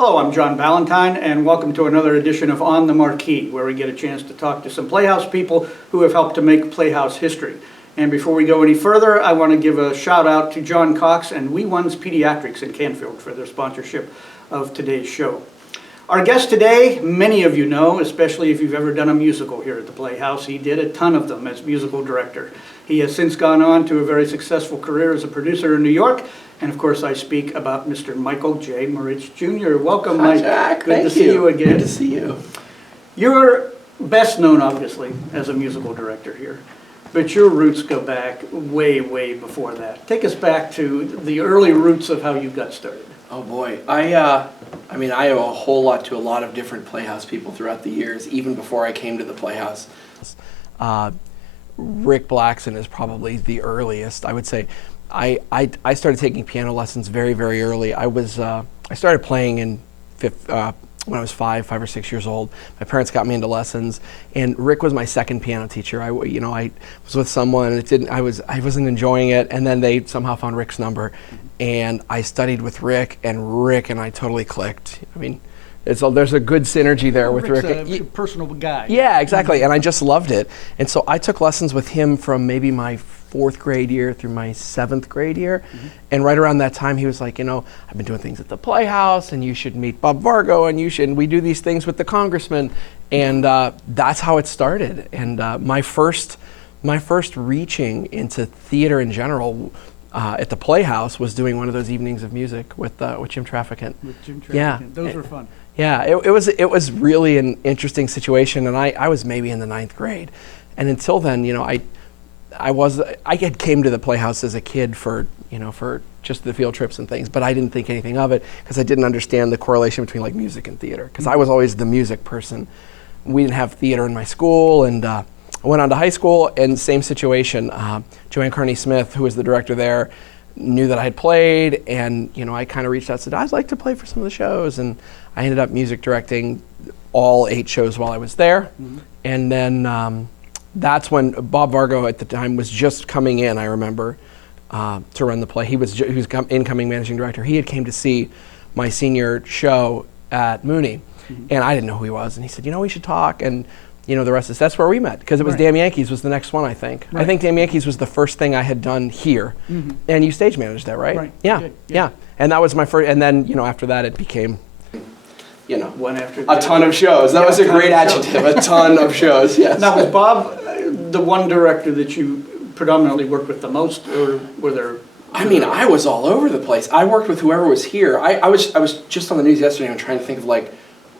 Hello, I'm John Ballantyne, and welcome to another edition of On the Marquee, where we get a chance to talk to some Playhouse people who have helped to make Playhouse history. And before we go any further, I want to give a shout out to John Cox and We One's Pediatrics in Canfield for their sponsorship of today's show. Our guest today, many of you know, especially if you've ever done a musical here at the Playhouse. He did a ton of them as musical director. He has since gone on to a very successful career as a producer in New York. And of course, I speak about Mr. Michael J. Moritz Jr. Welcome, Mike. Jack. Good to see you again. Good to see you. You're best known, obviously, as a musical director here, but your roots go back way, way before that. Take us back to the early roots of how you got started. Oh boy, I owe a whole lot to a lot of different Playhouse people throughout the years, even before I came to the Playhouse. Rick Blackson is probably the earliest. I would say I started taking piano lessons very, very early. I started playing in when I was five or 6 years old. My parents got me into lessons, and Rick was my second piano teacher. I was with someone, and I wasn't enjoying it, and then they somehow found Rick's number, and I studied with Rick and I totally clicked. I mean, there's a good synergy there with Rick's Rick. A personal guy. Yeah, exactly, and I just loved it. And so I took lessons with him from maybe my 4th grade year through my 7th grade year. And right around that time, he was like, I've been doing things at the Playhouse, and you should meet Bob Vargo, and we do these things with the congressman. And that's how it started. And my first reaching into theater in general at the Playhouse was doing one of those evenings of music with Jim Trafficant. With Jim Trafficant. Yeah. Those were fun. Yeah, it was really an interesting situation, and I was maybe in the 9th grade. And until then, I had came to the Playhouse as a kid for just the field trips and things, but I didn't think anything of it because I didn't understand the correlation between like music and theater, because I was always the music person. We didn't have theater in my school, and I went on to high school, and same situation. Joanne Carney Smith, who was the director there, knew that I had played, and I kind of reached out and said, I'd like to play for some of the shows, and I ended up music directing all 8 shows while I was there. And then that's when Bob Vargo at the time was just coming in, I remember, to run the play. He was incoming managing director. He had came to see my senior show at Mooney, and I didn't know who he was. And he said, we should talk. And the rest is, that's where we met, because it was Damn Yankees was the next one, I think. Right. I think Damn Yankees was the first thing I had done here. And you stage managed that, right? Right. Yeah, yeah. And that was my first, and then, after that it became, one after a ton of shows. That was a great adjective, a ton of shows, yes. Now, was Bob the one director that you predominantly worked with the most, or were there? I was all over the place. I worked with whoever was here. I was just on the news yesterday and trying to think of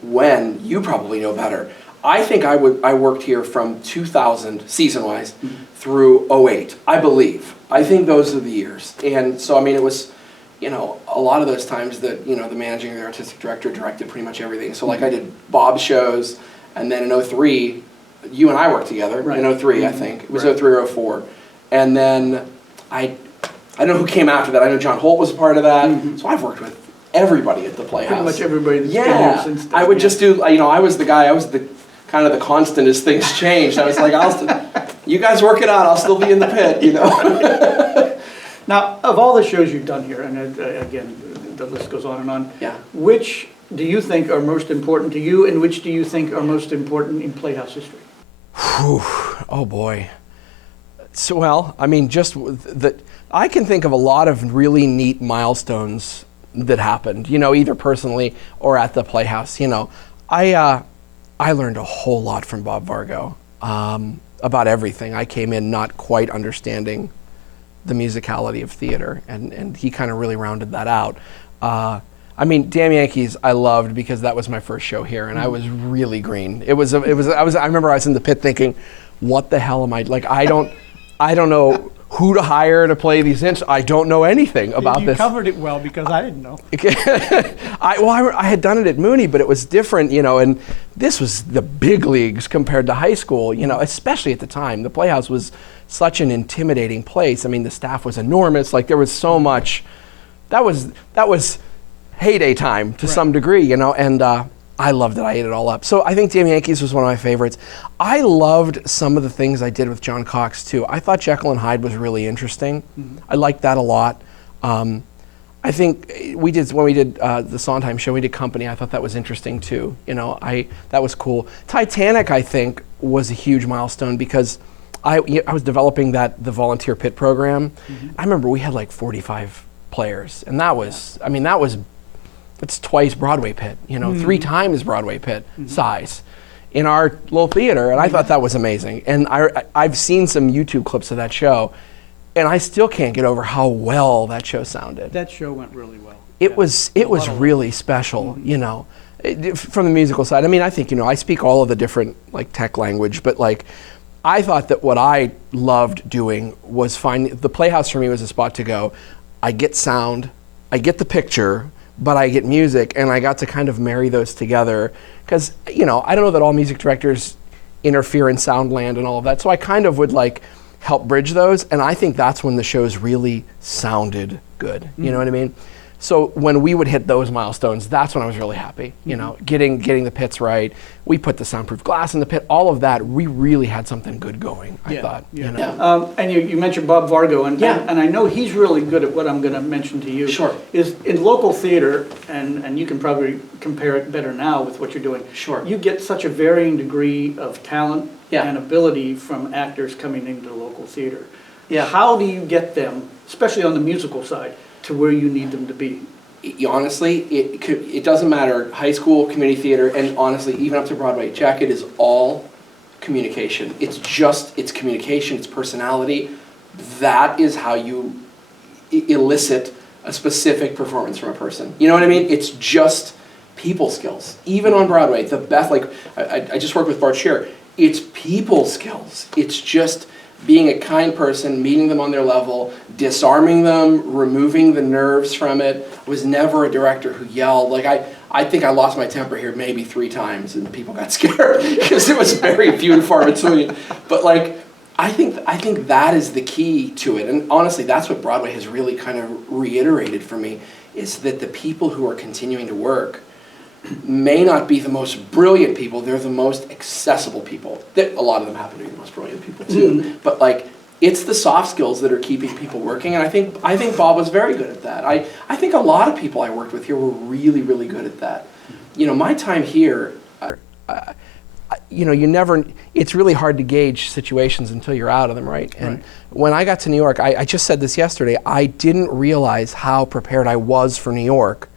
when, you probably know better. I think I worked here from 2000, season-wise, through 2008, I believe. I think those are the years. And so, it was, a lot of those times that, the managing or the artistic director directed pretty much everything. So, I did Bob's shows, and then in 2003, you and I worked together, in 2003, I think. It was 2003 or 2004. And then, I don't know who came after that. I know John Holt was a part of that. So I've worked with everybody at the Playhouse. Pretty much everybody that's been here since then. I would just do, I was the guy, I was the kind of the constant as things changed. I was like, you guys work it out, I'll still be in the pit, Now, of all the shows you've done here, and again, the list goes on and on, which do you think are most important to you, and which do you think are most important in Playhouse history? Whew. Oh boy. So, I can think of a lot of really neat milestones that happened, either personally or at the Playhouse. I learned a whole lot from Bob Vargo about everything. I came in not quite understanding the musicality of theater, and he kind of really rounded that out. Damn Yankees I loved because that was my first show here, and I was really green. I remember I was in the pit thinking, what the hell am I, I don't know who to hire to play these instruments. I don't know anything about this. You covered it well, because I didn't know. I had done it at Mooney, but it was different, and this was the big leagues compared to high school, especially at the time. The Playhouse was such an intimidating place. The staff was enormous. There was so much. That was heyday time to some degree, and I loved it. I ate it all up. So I think Damn Yankees was one of my favorites. I loved some of the things I did with John Cox too. I thought Jekyll and Hyde was really interesting. I liked that a lot. I think we did, when we did the Sondheim show, we did Company. I thought that was interesting too. You know, that was cool. Titanic, I think, was a huge milestone because I was developing the volunteer pit program. I remember we had like 45 players, and that was, I mean, it's twice Broadway pit, you know, 3 times Broadway pit size in our little theater, and I thought that was amazing. And I've seen some YouTube clips of that show, and I still can't get over how well that show sounded. That show went really well. It was really special, you know, from the musical side. I mean, I think, you know, I speak all of the different like tech language, but like, I thought that what I loved doing was the Playhouse for me was a spot to go. I get sound, I get the picture, but I get music, and I got to kind of marry those together. Because, you know, I don't know that all music directors interfere in sound land and all of that, so I kind of would like help bridge those, and I think that's when the shows really sounded good. You know what I mean? So when we would hit those milestones, that's when I was really happy. You know, getting the pits right. We put the soundproof glass in the pit. All of that, we really had something good going. I thought. Yeah. You know? And you mentioned Bob Vargo, and I know he's really good at what I'm going to mention to you. Sure. Is in local theater, and you can probably compare it better now with what you're doing. Sure. You get such a varying degree of talent Yeah. and ability from actors coming into local theater. Yeah. How do you get them, especially on the musical side, to where you need them to be? Honestly, it doesn't matter, high school, community theater, and honestly, even up to Broadway. Jack, it is all communication. It's communication, it's personality. That is how you elicit a specific performance from a person. You know what I mean? It's just people skills. Even on Broadway, the best, like, I just worked with Bart Scher. It's people skills. It's just being a kind person, meeting them on their level, disarming them, removing the nerves from it. I was never a director who yelled. Like, I think I lost my temper here maybe 3 times, and people got scared because it was very few and far between. But like, I think that is the key to it. And honestly, that's what Broadway has really kind of reiterated for me, is that the people who are continuing to work may not be the most brilliant people, they're the most accessible people. A lot of them happen to be the most brilliant people too. But like, it's the soft skills that are keeping people working, and I think Bob was very good at that. I think a lot of people I worked with here were really, really good at that. You know, my time here, you know, it's really hard to gauge situations until you're out of them, right? And when I got to New York, I just said this yesterday, I didn't realize how prepared I was for New York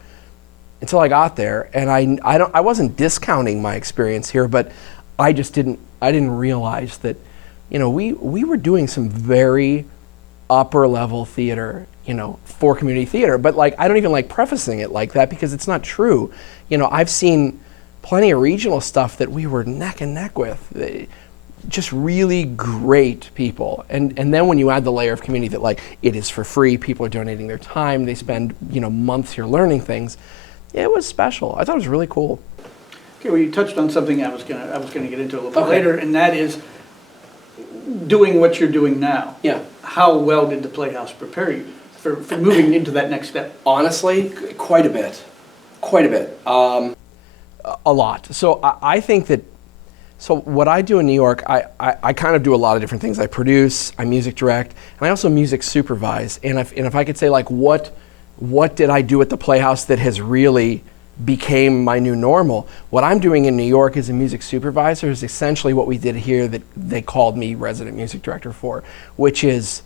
until I got there, and I wasn't discounting my experience here, but I didn't realize that, you know, we were doing some very upper level theater, you know, for community theater, but like, I don't even like prefacing it like that because it's not true. You know, I've seen plenty of regional stuff that we were neck and neck with. Just really great people, and then when you add the layer of community that like, it is for free, people are donating their time, they spend, you know, months here learning things. It was special. I thought it was really cool. Okay, well, you touched on something I was gonna get into a little bit later, and that is doing what you're doing now. Yeah. How well did the Playhouse prepare you for moving into that next step? Honestly, quite a bit. A lot. So I think that, so what I do in New York, I kind of do a lot of different things. I produce, I music direct, and I also music supervise. And if I could say like, what did I do at the Playhouse that has really became my new normal? What I'm doing in New York as a music supervisor is essentially what we did here that they called me resident music director for, which is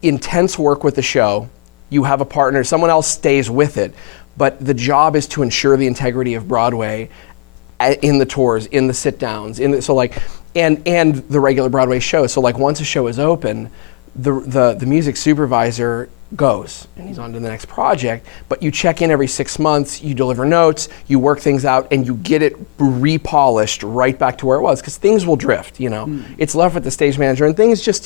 intense work with the show. You have a partner, someone else stays with it, but the job is to ensure the integrity of Broadway in the tours, in the sit downs, and the regular Broadway show. So like, once a show is open, the music supervisor goes and he's on to the next project, but you check in every 6 months, you deliver notes, you work things out, and you get it repolished right back to where it was, because things will drift, you know. It's left with the stage manager, and things just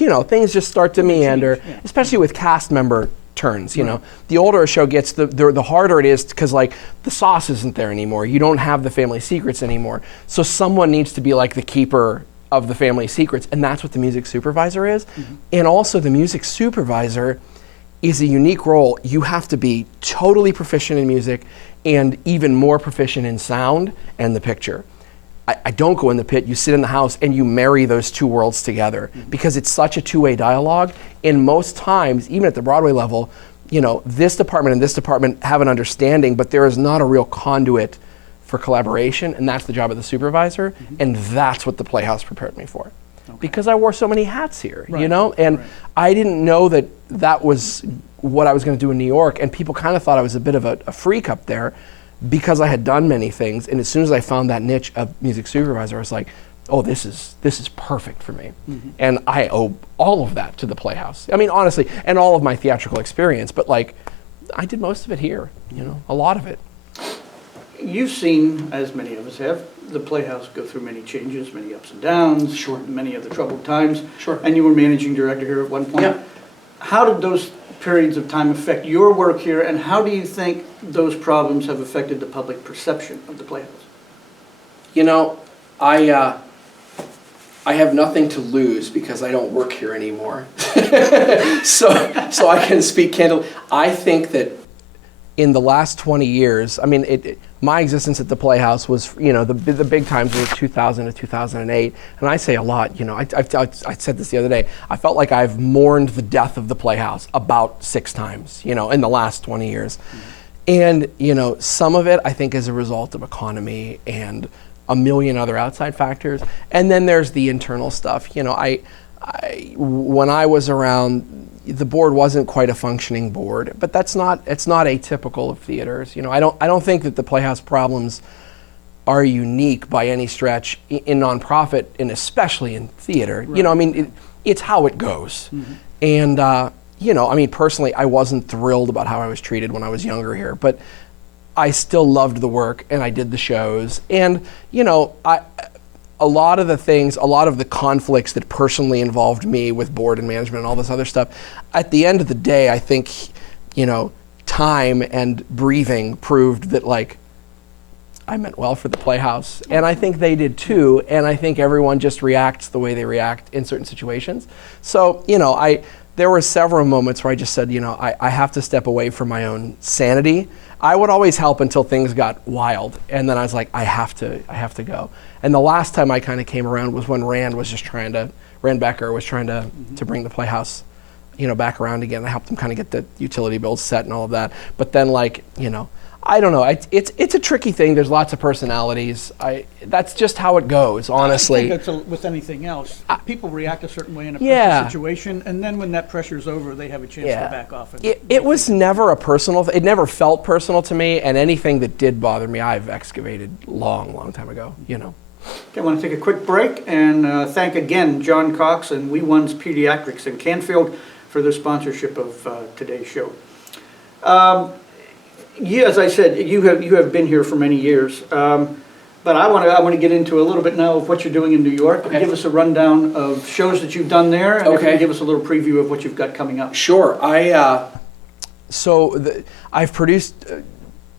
start to meander, especially with cast member turns, you know. The older a show gets, the harder it is, because like, the sauce isn't there anymore. You don't have the family secrets anymore. So someone needs to be like the keeper of the family secrets, and that's what the music supervisor is. And also, the music supervisor is a unique role. You have to be totally proficient in music and even more proficient in sound and the picture. I don't go in the pit, you sit in the house and you marry those two worlds together, because it's such a two-way dialogue. And most times, even at the Broadway level, this department and this department have an understanding, but there is not a real conduit for collaboration, and that's the job of the supervisor, and that's what the Playhouse prepared me for. Okay. Because I wore so many hats here, right. And right. I didn't know that that was what I was going to do in New York, and people kind of thought I was a bit of a freak up there because I had done many things, and as soon as I found that niche of music supervisor, I was like, oh, this is perfect for me. And I owe all of that to the Playhouse. I mean, honestly, and all of my theatrical experience, but like, I did most of it here, a lot of it. You've seen, as many of us have, the Playhouse go through many changes, many ups and downs, Sure. many of the troubled times. Sure. And you were managing director here at one point. Yeah. How did those periods of time affect your work here, and how do you think those problems have affected the public perception of the Playhouse? I have nothing to lose because I don't work here anymore. so I can speak candidly. I think that in the last 20 years, I mean, my existence at the Playhouse was, the big times was 2000 to 2008. And I say a lot, I said this the other day, I felt like I've mourned the death of the Playhouse about 6 times, in the last 20 years. And, some of it I think is a result of economy and a million other outside factors. And then there's the internal stuff. When I was around, the board wasn't quite a functioning board, but it's not atypical of theaters. I don't think that the Playhouse problems are unique by any stretch in nonprofit, and especially in theater. Right. It's how it goes. And personally, I wasn't thrilled about how I was treated when I was younger here, but I still loved the work and I did the shows. And, a lot of the conflicts that personally involved me with board and management and all this other stuff, at the end of the day, I think, time and breathing proved that, like, I meant well for the Playhouse. And I think they did too. And I think everyone just reacts the way they react in certain situations. So, there were several moments where I just said, I have to step away from my own sanity. I would always help until things got wild, and then I was like, I have to go. And the last time I kind of came around was when Rand Becker was trying to bring the Playhouse, back around again. I helped him kind of get the utility bills set and all of that. But then, I don't know. It's a tricky thing. There's lots of personalities. That's just how it goes, honestly. I think that's with anything else. People react a certain way in a pressure situation, and then when that pressure's over, they have a chance to back off. It was never a personal. It never felt personal to me, and anything that did bother me, I've excavated long time ago. Okay, I want to take a quick break and thank again John Cox and We One's Pediatrics in Canfield for their sponsorship of today's show. As I said, you have been here for many years, but I want to get into a little bit now of what you're doing in New York. Okay. Give us a rundown of shows that you've done there, and if you can give us a little preview of what you've got coming up. Sure. I've produced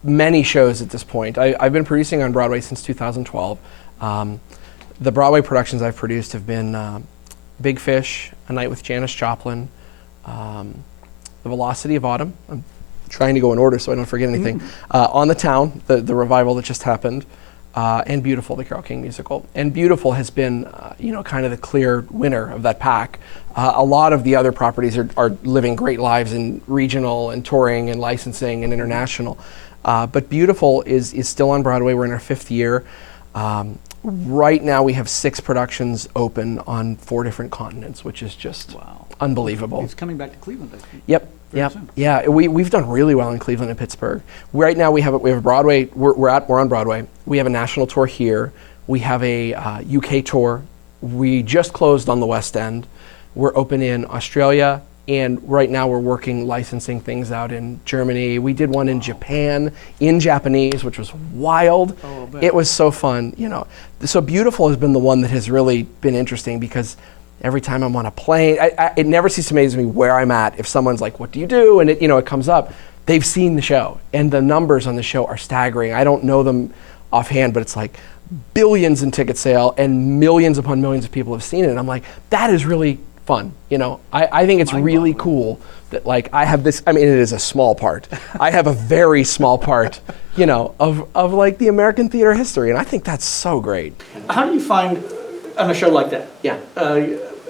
many shows at this point. I've been producing on Broadway since 2012. The Broadway productions I've produced have been Big Fish, A Night with Janis Joplin, The Velocity of Autumn. I'm trying to go in order so I don't forget anything. On the Town, the revival that just happened, and Beautiful, the Carole King Musical. And Beautiful has been, kind of the clear winner of that pack. A lot of the other properties are living great lives in regional and touring and licensing and international. But Beautiful is still on Broadway. We're in our 5th year. Right now we have 6 productions open on 4 different continents, which is just unbelievable. It's coming back to Cleveland, I think. Yep. Yeah, we've done really well in Cleveland and Pittsburgh. Right now we have a Broadway. We're on Broadway. We have a national tour here. We have a UK tour. We just closed on the West End. We're open in Australia, and right now we're working licensing things out in Germany. We did one in Japan in Japanese, which was wild. It was so fun, So Beautiful has been the one that has really been interesting because every time I'm on a plane, it never ceases to amaze me where I'm at. If someone's like, "What do you do?" and it comes up, they've seen the show, and the numbers on the show are staggering. I don't know them offhand, but it's like billions in ticket sale, and millions upon millions of people have seen it. And I'm like, that is really fun. I think it's really cool that I have this. I mean, it is a small part. I have a very small part, of like the American theater history, and I think that's so great. How do you find on a show like that? Yeah.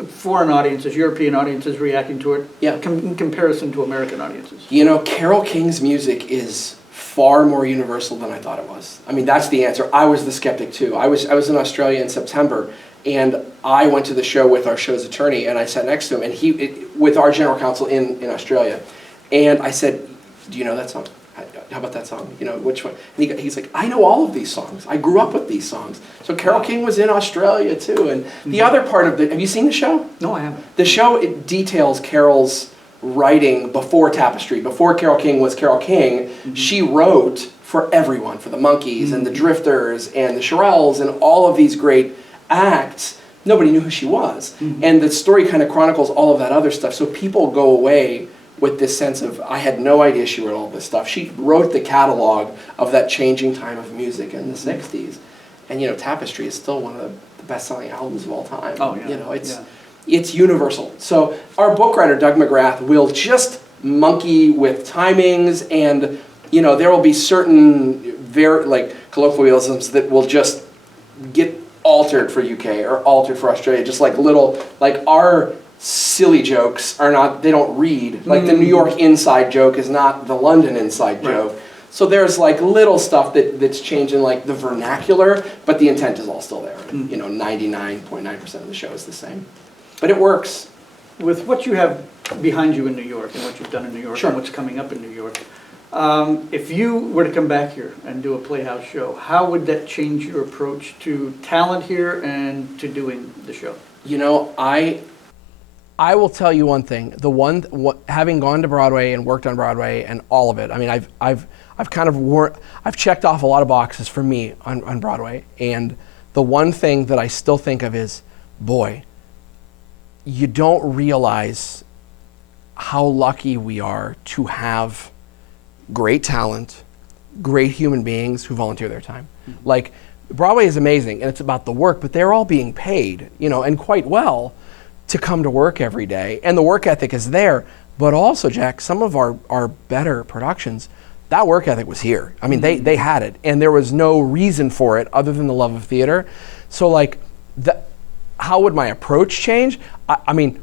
foreign audiences, European audiences reacting to it Yeah. in comparison to American audiences? You know, Carole King's music is far more universal than I thought it was. I mean, that's the answer. I was the skeptic too. I was in Australia in September, and I went to the show with our show's attorney, and I sat next to him, with our general counsel in Australia, and I said, "Do you know that song? How about that song? You know, which one?" And he's like, "I know all of these songs. I grew up with these songs." So Carole King was in Australia too. And the other part of have you seen the show? No, I haven't. The show, it details Carole's writing before Tapestry. Before Carole King was Carole King, she wrote for everyone, for the Monkees and the Drifters and the Shirelles and all of these great acts. Nobody knew who she was. And the story kind of chronicles all of that other stuff. So people go away with this sense of, I had no idea she wrote all this stuff. She wrote the catalog of that changing time of music in the 60s. And, you know, Tapestry is still one of the best-selling albums of all time. Oh, yeah. You know, it's universal. So our book writer, Doug McGrath, will just monkey with timings, and, you know, there will be certain colloquialisms that will just get altered for UK or altered for Australia, just like our silly jokes are not, they don't read. Like the New York inside joke is not the London inside joke. So there's like little stuff that's changing, like the vernacular, but the intent is all still there. You know, 99.9% of the show is the same. But it works. With what you have behind you in New York and what you've done in New York Sure. and what's coming up in New York, if you were to come back here and do a Playhouse show, how would that change your approach to talent here and to doing the show? You know, I will tell you one thing. Having gone to Broadway and worked on Broadway and all of it, I mean, I've checked off a lot of boxes for me on Broadway. And the one thing that I still think of is, boy, you don't realize how lucky we are to have great talent, great human beings who volunteer their time. Like, Broadway is amazing, and it's about the work, but they're all being paid, you know, and quite well, to come to work every day. And the work ethic is there. But also, Jack, some of our better productions, that work ethic was here. I mean, they had it, and there was no reason for it other than the love of theater. So, like, how would my approach change? I mean,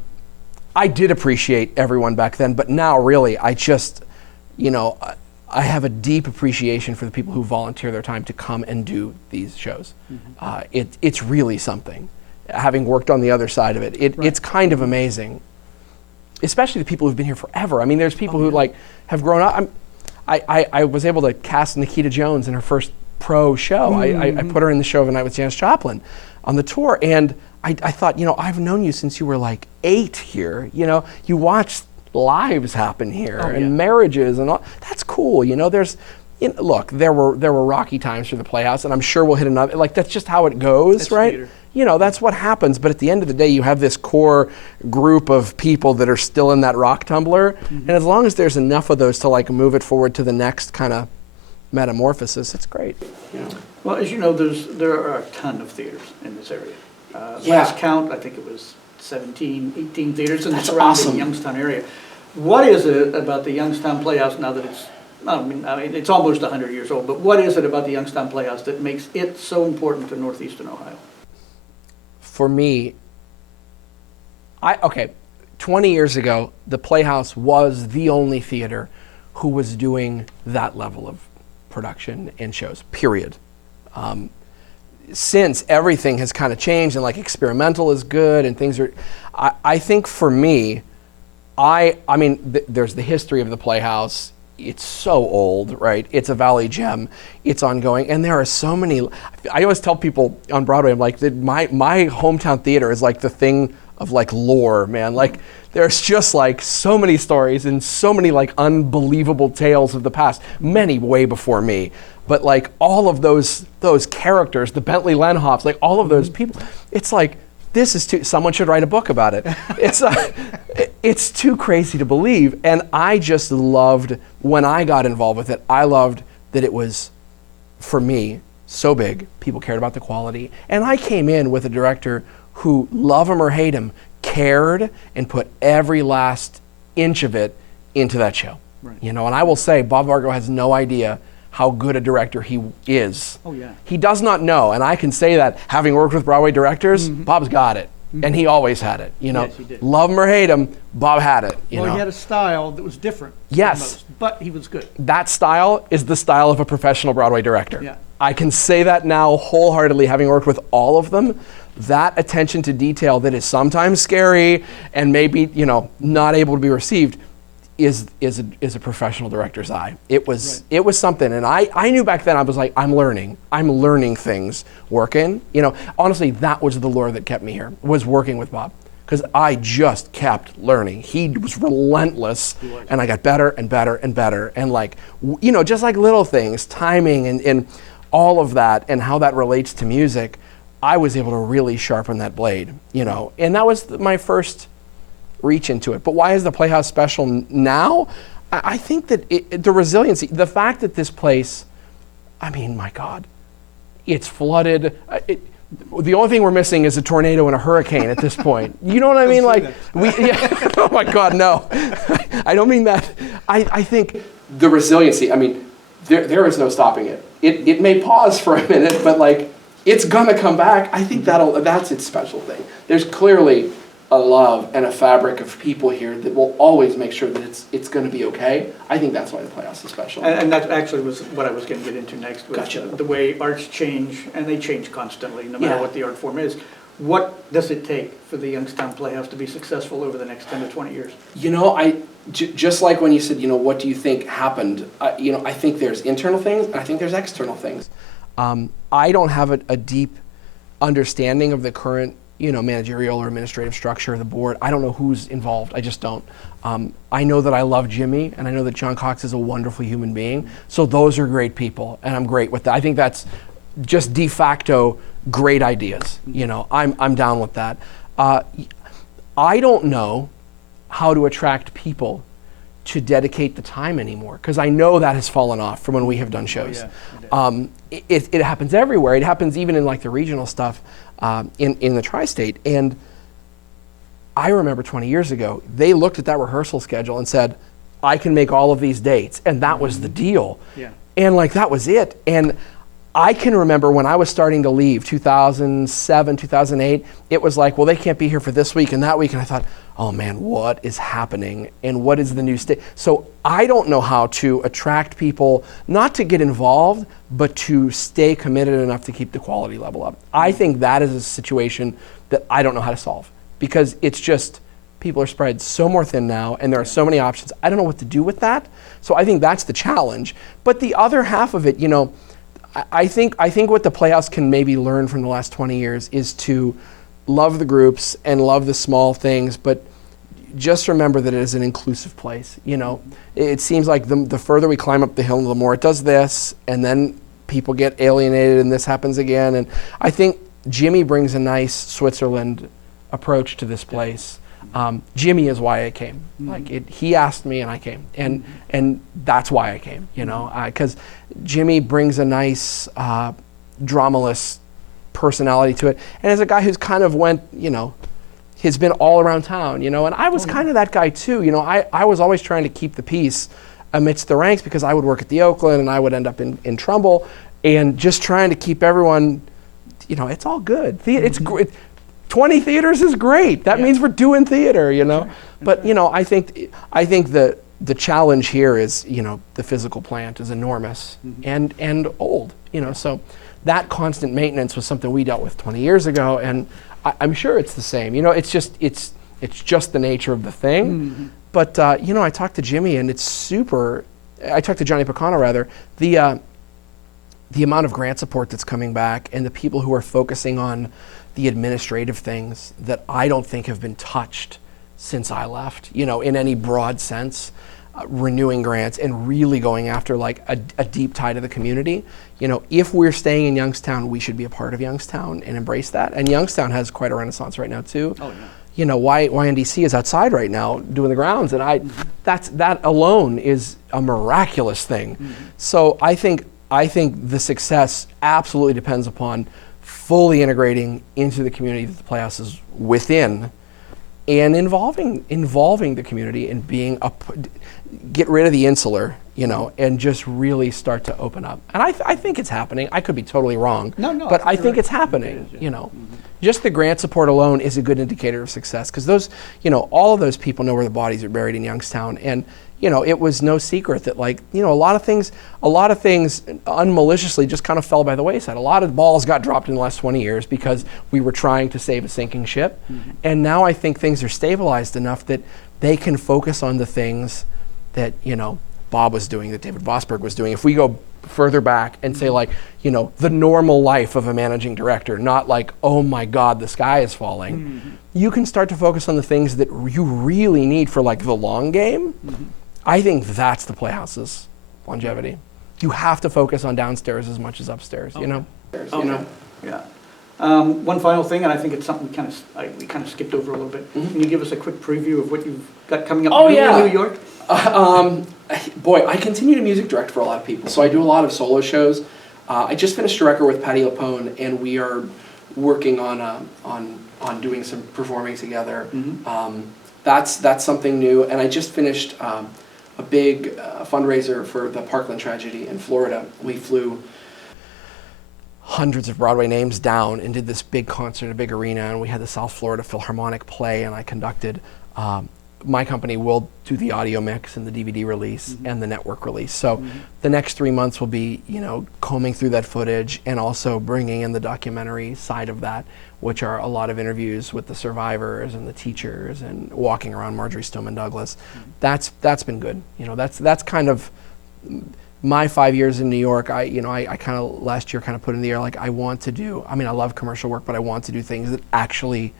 I did appreciate everyone back then, but now really, I just, you know, I have a deep appreciation for the people who volunteer their time to come and do these shows. It's really something. Having worked on the other side of it, it's kind of amazing. Especially the people who've been here forever. I mean, there's people who like have grown up. I was able to cast Nikita Jones in her first pro show. I put her in the show of A Night with Janis Joplin on the tour, and I thought, you know, I've known you since you were like 8 here. You know, you watched lives happen here and marriages and all. That's cool. You know, look, there were rocky times for the Playhouse, and I'm sure we'll hit another. Like, that's just how it goes, that's right? Theater. You know, that's what happens. But at the end of the day, you have this core group of people that are still in that rock tumbler. And as long as there's enough of those to like move it forward to the next kind of metamorphosis, it's great. You know? Well, as you know, there are a ton of theaters in this area. Last count, I think it was 17, 18 theaters in the surrounding Youngstown area. What is it about the Youngstown Playhouse now that it's, I mean, it's almost 100 years old, but what is it about the Youngstown Playhouse that makes it so important to Northeastern Ohio? For me, 20 years ago, the Playhouse was the only theater who was doing that level of production and shows, period. Since everything has kind of changed and like experimental is good and things are, I think for me, I mean, there's the history of the Playhouse. It's so old, right? It's a Valley gem. It's ongoing, and there are so many. I always tell people on Broadway, I'm like, my hometown theater is like the thing of like lore, man. Like, there's just like so many stories and so many like unbelievable tales of the past, many way before me. But like all of those characters, the Bentley Lenhoffs, like all of those people, it's like, this is someone should write a book about it. It's too crazy to believe. And I just loved, when I got involved with it, I loved that it was, for me, so big. People cared about the quality. And I came in with a director who, love him or hate him, cared and put every last inch of it into that show. Right. You know, and I will say, Bob Vargo has no idea how good a director he is. Oh yeah. He does not know, and I can say that having worked with Broadway directors, Bob's got it. and he always had it. You know, Yes, he did. love him or hate him, Bob had it. You Well, know, he had a style that was different than Yes. most, but he was good. that style is the style of a professional Broadway director. Yeah. I can say that now wholeheartedly, having worked with all of them. That attention to detail that is sometimes scary and maybe, you know, not able to be received is a professional director's eye. It was something, and I knew back then. I was like, I'm learning things working. You know, honestly, that was the lure that kept me here, was working with Bob, because I just kept learning. He was relentless, and I got better and better and better, and like, you know, just like little things, timing and all of that, and how that relates to music. I was able to really sharpen that blade, you know, and that was my first reach into it. But why is the Playhouse special now? I think that the resiliency, the fact that this place, I mean, my God, it's flooded. The only thing we're missing is a tornado and a hurricane at this point. You know what I mean? Like, oh my God, no. I don't mean that. I think the resiliency, I mean, there is no stopping it. It may pause for a minute, but like, it's gonna come back. I think that's its special thing. There's clearly a love and a fabric of people here that will always make sure that it's going to be okay. I think that's why the Playhouse is special. And that actually was what I was going to get into next. Was Gotcha. The way arts change, and they change constantly, no matter Yeah. what the art form is. What does it take for the Youngstown Playhouse to be successful over the next 10 to 20 years? You know, just like when you said, you know, what do you think happened? You know, I think there's internal things, and I think there's external things. I don't have a deep understanding of the current, you know, managerial or administrative structure of the board. I don't know who's involved. I just don't. I know that I love Jimmy, and I know that John Cox is a wonderful human being. So those are great people, and I'm great with that. I think that's just de facto great ideas. You know, I'm down with that. I don't know how to attract people to dedicate the time anymore, because I know that has fallen off from when we have done shows. It happens everywhere. It happens even in like the regional stuff in the tri-state. And I remember 20 years ago, they looked at that rehearsal schedule and said, I can make all of these dates. And that was the deal. Yeah. And like, that was it. And I can remember when I was starting to leave, 2007, 2008, it was like, well, they can't be here for this week and that week. And I thought, oh man, what is happening? And what is the new state? So I don't know how to attract people, not to get involved, but to stay committed enough to keep the quality level up. I think that is a situation that I don't know how to solve, because it's just, people are spread so more thin now, and there are so many options. I don't know what to do with that. So I think that's the challenge. But the other half of it, you know, I think what the Playhouse can maybe learn from the last 20 years is to love the groups and love the small things, but just remember that it is an inclusive place. You know, it seems like the further we climb up the hill, the more it does this, and then people get alienated and this happens again. And I think Jimmy brings a nice Switzerland approach to this place. Jimmy is why I came. He asked me and I came, and that's why I came. You know, because Jimmy brings a nice dramaless personality to it, and as a guy who's kind of went, you know, he's been all around town, you know, and I was kind of that guy too. You know, I was always trying to keep the peace amidst the ranks, because I would work at the Oakland and I would end up in Trumbull, and just trying to keep everyone, you know, it's all good. It's great. 20 theaters is great. That means we're doing theater, you know. But you know, I think the challenge here is, you know, the physical plant is enormous and old, you know. So that constant maintenance was something we dealt with 20 years ago, and I'm sure it's the same. You know, it's just the nature of the thing. But you know, I talked to Jimmy, and I talked to Johnny Picano rather. The amount of grant support that's coming back, and the people who are focusing on the administrative things that I don't think have been touched since I left, you know, in any broad sense, renewing grants and really going after like a deep tie to the community. You know, if we're staying in Youngstown, we should be a part of Youngstown and embrace that. And Youngstown has quite a renaissance right now too. Oh, yeah. You know, YNDC is outside right now doing the grounds, and that alone is a miraculous thing. So I think the success absolutely depends upon fully integrating into the community that the Playhouse is within, and involving the community and get rid of the insular, you know, and just really start to open up. And I think it's happening. I could be totally wrong, but I think it's happening, you know. just the grant support alone is a good indicator of success, because those, all of those people know where the bodies are buried in Youngstown, and it was no secret that, like, a lot of things unmaliciously just kind of fell by the wayside. A lot of balls got dropped in the last 20 years because we were trying to save a sinking ship, and now I think things are stabilized enough that they can focus on the things that Bob was doing, that David Vosberg was doing. If we go further back and say, like, the normal life of a managing director, not like, oh my God, the sky is falling. You can start to focus on the things that you really need for, like, the long game. I think that's the Playhouse's longevity. You have to focus on downstairs as much as upstairs, Yeah. One final thing, and I think it's something we kind of skipped over a little bit. Can you give us a quick preview of what you've got coming up in New York? Boy, I continue to music direct for a lot of people, so I do a lot of solo shows. I just finished a record with Patti LuPone, and we are working on doing some performing together. That's something new, and I just finished a big fundraiser for the Parkland tragedy in Florida. We flew hundreds of Broadway names down and did this big concert in a big arena, and we had the South Florida Philharmonic play, and I conducted. My company will do the audio mix and the DVD release and the network release. So the next 3 months will be, combing through that footage and also bringing in the documentary side of that, which are a lot of interviews with the survivors and the teachers and walking around Marjorie Stoneman Douglas. That's been good. That's kind of my 5 years in New York. I kind of last year kind of put in the air, like, I love commercial work, but I want to do things that actually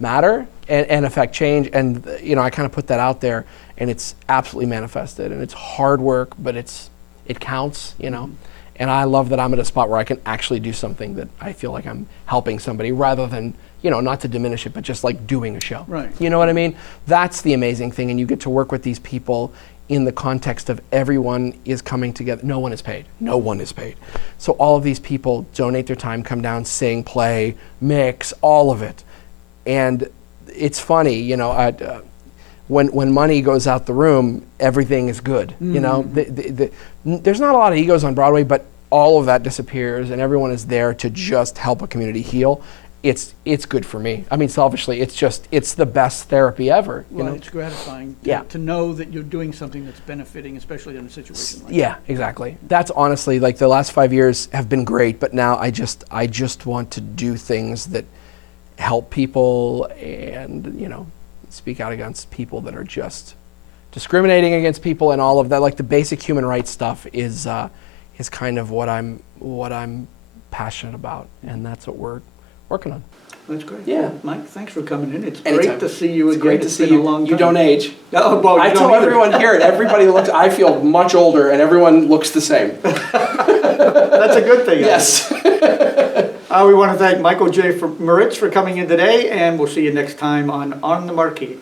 matter and affect change, and I kind of put that out there, and it's absolutely manifested, and it's hard work, but it counts, and I love that I'm at a spot where I can actually do something that I feel like I'm helping somebody, rather than not to diminish it, but just like doing a show. Right. You know what I mean? That's the amazing thing, and you get to work with these people in the context of everyone is coming together. No one is paid. So all of these people donate their time, come down, sing, play, mix, all of it. And it's funny, when money goes out the room, everything is good. There's not a lot of egos on Broadway, but all of that disappears, and everyone is there to just help a community heal. It's good for me. I mean, selfishly, it's the best therapy ever. It's gratifying to know that you're doing something that's benefiting, especially in a situation like that. Yeah, exactly. That's honestly, like, the last 5 years have been great, but now I just want to do things that help people and speak out against people that are just discriminating against people, and all of that. Like, the basic human rights stuff is kind of what I'm passionate about, and that's what we're working on. That's great. Yeah. Well, Mike, thanks for coming in. It's Anytime. great to see you again. It's great to see been you. A long time. You don't age. Oh, well, I tell everyone here, and everybody looks. I feel much older, and everyone looks the same. That's a good thing. Yes. We want to thank Michael J. Moritz for coming in today, and we'll see you next time on the Marquee.